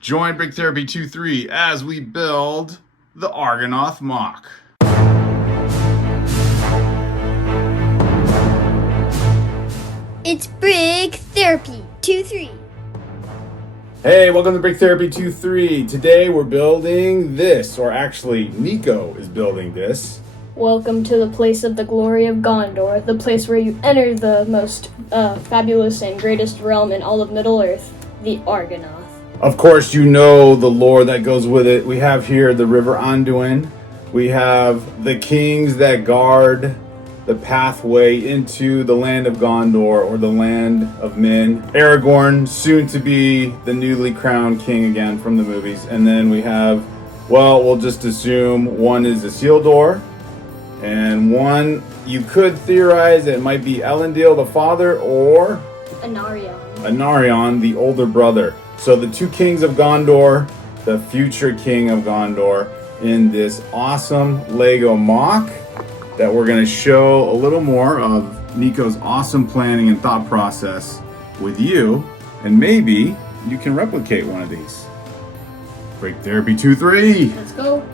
Join Brick Therapy 2-3 as we build the Argonath MOC. It's Brick Therapy 2-3. Hey, welcome to Brick Therapy 2-3. Today we're building this, or actually Nico is building this. Welcome to the place of the glory of Gondor, the place where you enter the most fabulous and greatest realm in all of Middle-earth, the Argonath. Of course, you know the lore that goes with it. We have here the River Anduin. We have the kings that guard the pathway into the land of Gondor, or the land of men. Aragorn, soon to be the newly crowned king again from the movies. And then we have, well, we'll just assume one is Isildur, and one, you could theorize it might be Elendil the father, or Anarion, the older brother. So the two kings of Gondor, the future king of Gondor, in this awesome LEGO MOC that we're going to show a little more of Nico's awesome planning and thought process with you, and maybe you can replicate one of these. Brick Therapy 2-3. Let's go.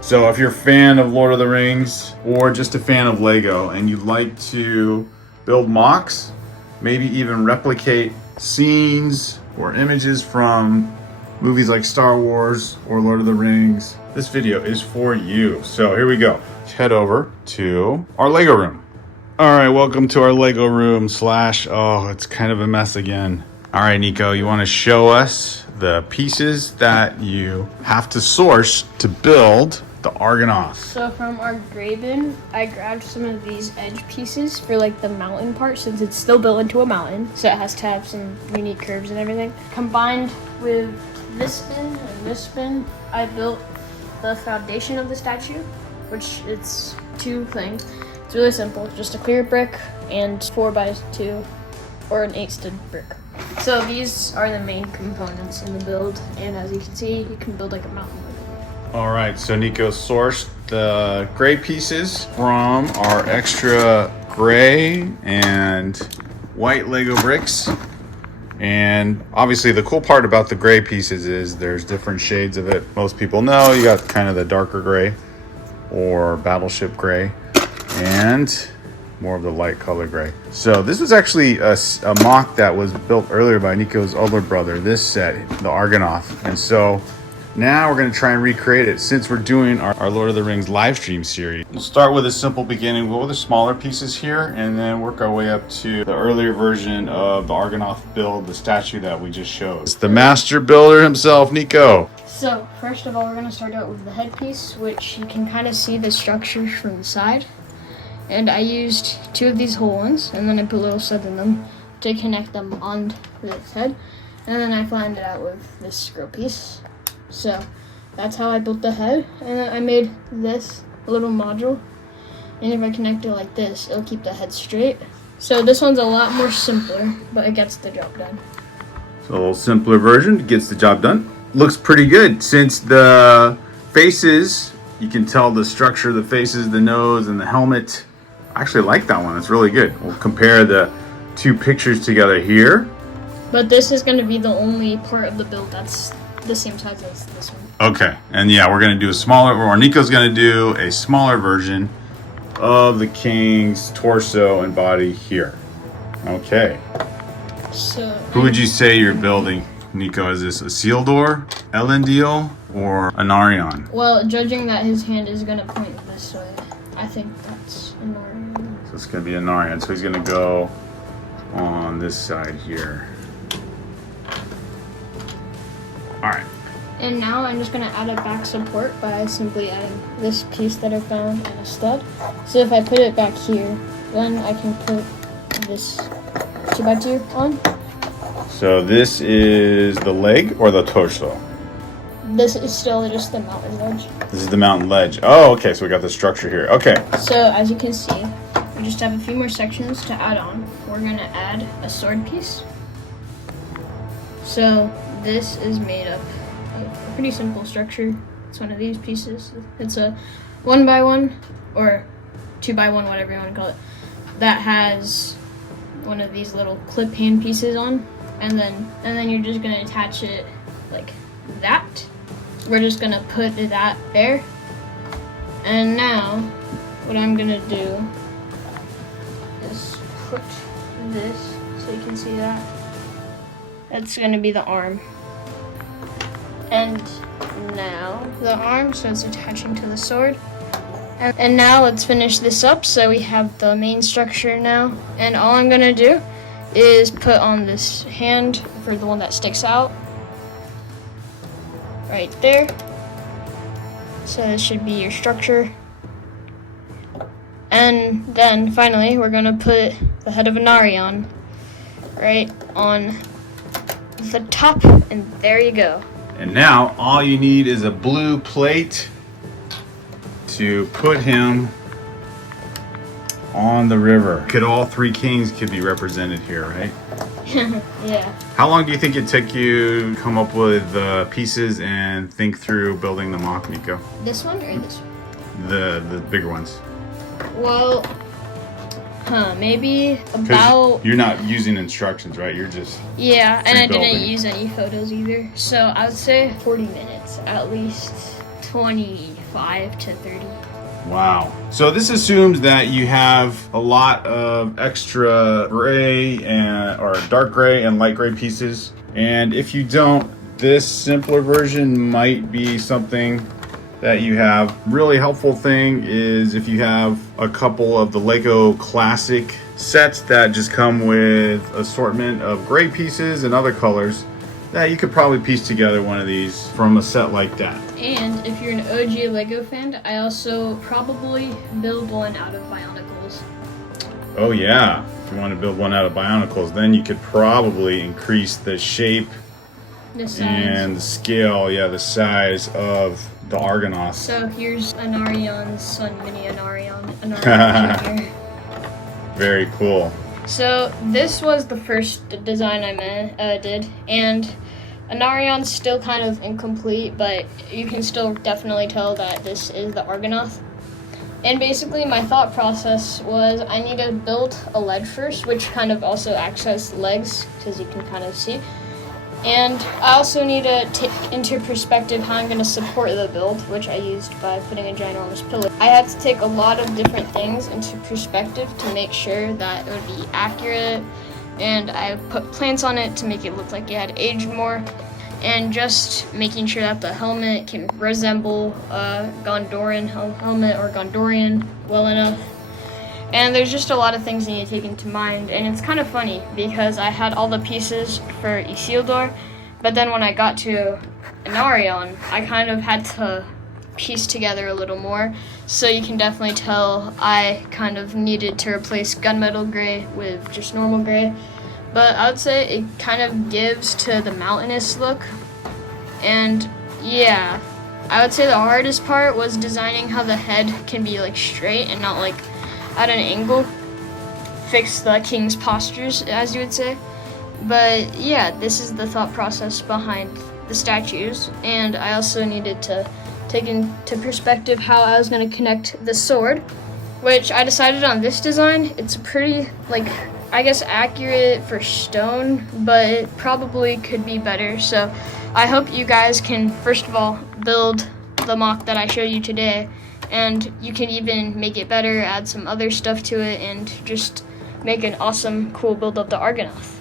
So if you're a fan of Lord of the Rings or just a fan of LEGO and you'd like to build MOCs, maybe even replicate scenes or images from movies like Star Wars or Lord of the Rings, this video is for you. So here we go. Let's head over to our LEGO room. All right, welcome to our LEGO room slash, oh, it's kind of a mess again. All right, Nico, you want to show us the pieces that you have to source to build the Argonath? So from our gray bin, I grabbed some of these edge pieces for like the mountain part, since it's still built into a mountain, so it has to have some unique curves and everything. Combined with this bin and this bin, I built the foundation of the statue, which it's two things. It's really simple, just a clear brick and 4x2 or an 8-stud brick. So these are the main components in the build, and as you can see, you can build like a mountain. All right, so Nico sourced the gray pieces from our extra gray and white LEGO bricks. And obviously the cool part about the gray pieces is there's different shades of it. Most people know you got kind of the darker gray or battleship gray and more of the light color gray. So this was actually a MOC that was built earlier by Nico's older brother, this set, the Argonath. And so now we're going to try and recreate it since we're doing our Lord of the Rings live stream series. We'll start with a simple beginning. We'll go with the smaller pieces here and then work our way up to the earlier version of the Argonath build, the statue that we just showed. It's the master builder himself, Nico. So first of all, we're going to start out with the headpiece, which you can kind of see the structure from the side. And I used two of these whole ones, and then I put little studs in them to connect them on this head. And then I flattened it out with this screw piece. So that's how I built the head. And then I made this little module. And if I connect it like this, it'll keep the head straight. So this one's a lot more simpler, but it gets the job done. So a little simpler version gets the job done. Looks pretty good since the faces, you can tell the structure of the faces, the nose and the helmet. I actually like that one. It's really good. We'll compare the two pictures together here. But this is going to be the only part of the build that's the same size as this one. Okay, and yeah, we're gonna do a smaller, or Nico's gonna do a smaller version of the king's torso and body here. Okay. So who would you say you're building, Nico? Is this Isildur, Elendil, or Anarion? Well, judging that his hand is gonna point this way, I think that's Anarion. So it's gonna be Anarion. So he's gonna go on this side here. All right. And now I'm just going to add a back support by simply adding this piece that I found and a stud. So if I put it back here, then I can put this 2x2 on. So this is the leg or the torso? This is still just the mountain ledge. This is the mountain ledge. Oh, okay, so we got the structure here. Okay. So as you can see, we just have a few more sections to add on. We're going to add a sword piece. So this is made up of a pretty simple structure. It's one of these pieces. It's a 1x1 or 2x1, whatever you want to call it, that has one of these little clip hand pieces on, and then you're just gonna attach it like we're just gonna put that there. And now, what I'm gonna do is put this so you can see that. That's gonna be the arm. And now the arm, so it's attaching to the sword. And now let's finish this up so we have the main structure now. And all I'm gonna do is put on this hand for the one that sticks out. Right there. So this should be your structure. And then finally we're gonna put the head of Anarion right on the top, and there you go. And now all you need is a blue plate to put him on the river. All three kings could be represented here, right? Yeah. How long do you think it took you to come up with the pieces and think through building the MOC, Nico? This one or this one? The bigger ones. Well, maybe about... You're not using instructions, right? You're just... Yeah, and I building. didn't use any photos either. So I would say 40 minutes, at least 25 to 30. Wow. So this assumes that you have a lot of extra gray or dark gray and light gray pieces. And if you don't, this simpler version might be something that you have. Really helpful thing is if you have a couple of the Lego classic sets that just come with assortment of gray pieces and other colors, that you could probably piece together one of these from a set like that. And if you're an OG Lego fan, I also probably build one out of Bionicles. Oh yeah, if you want to build one out of Bionicles, then you could probably increase the shape The size. and the scale, yeah, the size of the Argonath. So here's Anarion's son, Mini Anarion Jr. Very cool. So this was the first design I did, and Anarion's still kind of incomplete, but you can still definitely tell that this is the Argonath. And basically my thought process was I need to build a ledge first, which kind of also acts as legs, because you can kind of see. And I also need to take into perspective how I'm going to support the build, which I used by putting a ginormous pillar. I had to take a lot of different things into perspective to make sure that it would be accurate, and I put plants on it to make it look like it had aged more, and just making sure that the helmet can resemble a Gondorian helmet or Gondorian well enough. And there's just a lot of things you need to take into mind, and it's kind of funny because I had all the pieces for Isildur, but then when I got to Anarion, I kind of had to piece together a little more, so you can definitely tell I kind of needed to replace gunmetal gray with just normal gray. But I would say it kind of gives to the mountainous look, and yeah, I would say the hardest part was designing how the head can be like straight and not like at an angle, fix the king's postures, as you would say. But yeah, this is the thought process behind the statues, and I also needed to take into perspective how I was going to connect the sword, which I decided on this design. It's pretty, like, I guess accurate for stone, but it probably could be better. So I hope you guys can, first of all, build the MOC that I showed you today, and you can even make it better, add some other stuff to it, and just make an awesome, cool build of the Argonath.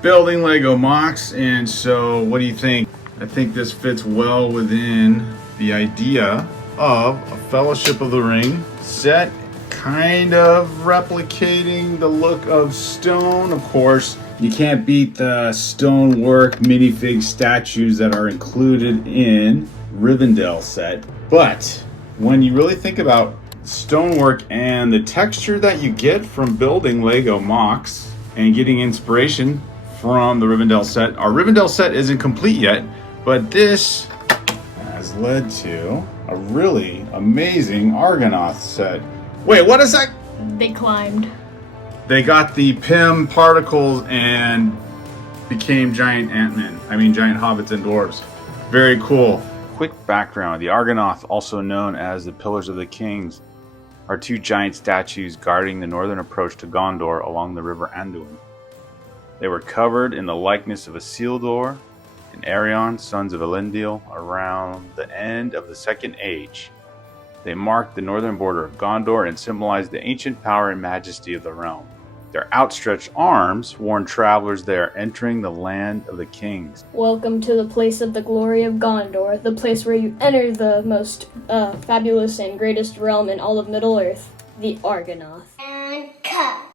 Building Lego MOCs, and so what do you think? I think this fits well within the idea of a Fellowship of the Ring set, kind of replicating the look of stone. Of course, you can't beat the stonework minifig statues that are included in Rivendell set. But when you really think about stonework and the texture that you get from building Lego MOCs and getting inspiration from the Rivendell set, our Rivendell set isn't complete yet, but this has led to a really amazing Argonath set. Wait, what is that? They climbed. They got the PIM particles and became giant Ant-Men. I mean, giant hobbits and dwarves. Very cool. Quick background. The Argonath, also known as the Pillars of the Kings, are two giant statues guarding the northern approach to Gondor along the river Anduin. They were covered in the likeness of Isildur and Arion, sons of Elendil, around the end of the Second Age. They marked the northern border of Gondor and symbolized the ancient power and majesty of the realm. Their outstretched arms warned travelers they are entering the land of the kings. Welcome to the place of the glory of Gondor, the place where you enter the most fabulous and greatest realm in all of Middle-earth, the Argonath. And cut.